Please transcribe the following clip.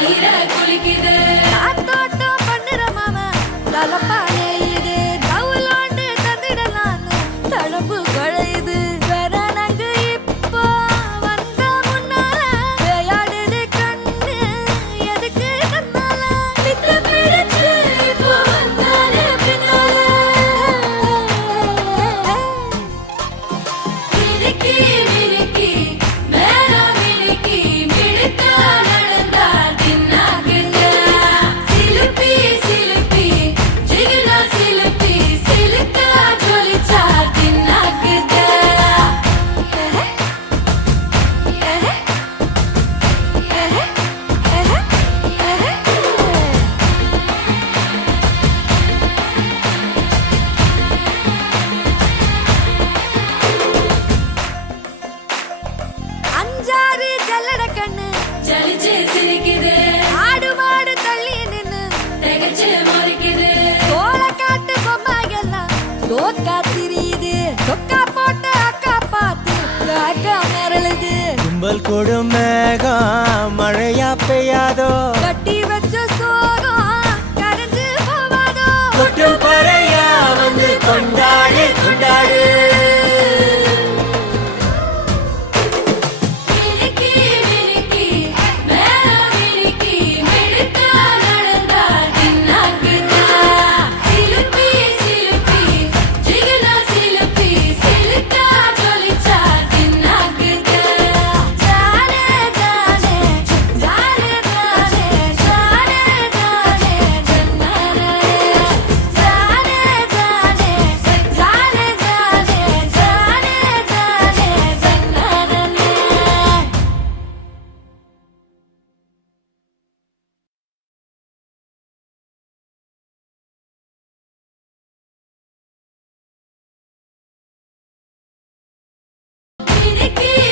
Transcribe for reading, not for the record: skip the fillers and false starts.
காத்தோட்டம் பண்ணுற மாமா தலப்பானே இது தவுலாண்டு தந்திடலான்னு தடம்பு குழையுது வரணங்கு இப்போ வந்த முன்னால விளையாடுது கண்ணு எதுக்கு தன்னால பித்து பிடிச்சு இப்போ வந்தாலே பின்னால மினுக்கி மினுக்கி மேல மினுக்கி மிடுக்கா நடந்தா தின்னாக்குங்க சிலுப்பி சிலுப்பி ஜிகினா சிலுப்பி சிலுக்கா ஜொலிச்சா தின்னாக்குங்க அஞ்சாறு ஜல்லட கண்ணு ஜலிச்சு சிரிக்குது ஆடு மாடு தள்ளி நின்னு திகச்சு முறைக்குது கோல காட்டு பொம்மையெல்லாம் சோக்கா திரியுது சொக்கா போட்ட அக்கா பார்த்து காக்கா மிரளுது கும்பல் கொடும் மேகம் மழையா பெய்யாதோ கட்டி வச்ச சோகம் கரைஞ்சு போவாதோ கொட்டும் பறையா வந்து கொண்டாடு கொண்டாடு மினுக்கி மினுக்கி மேல மினுக்கி மிடுக்கா நடந்தா தின்னாக்குங்க சிலுப்பி சிலுப்பி ஜிகினா சிலுப்பி சிலுக்கா ஜொலிச்சா தின்னாக்குங்க ஜானே ஜானே ஜானே ஜானே ஜானே ஜானே ஜன்னரே ஜானே ஜானே ஜானே ஜானே ஜானே ஜானே ஜன்னரே மினுக்கி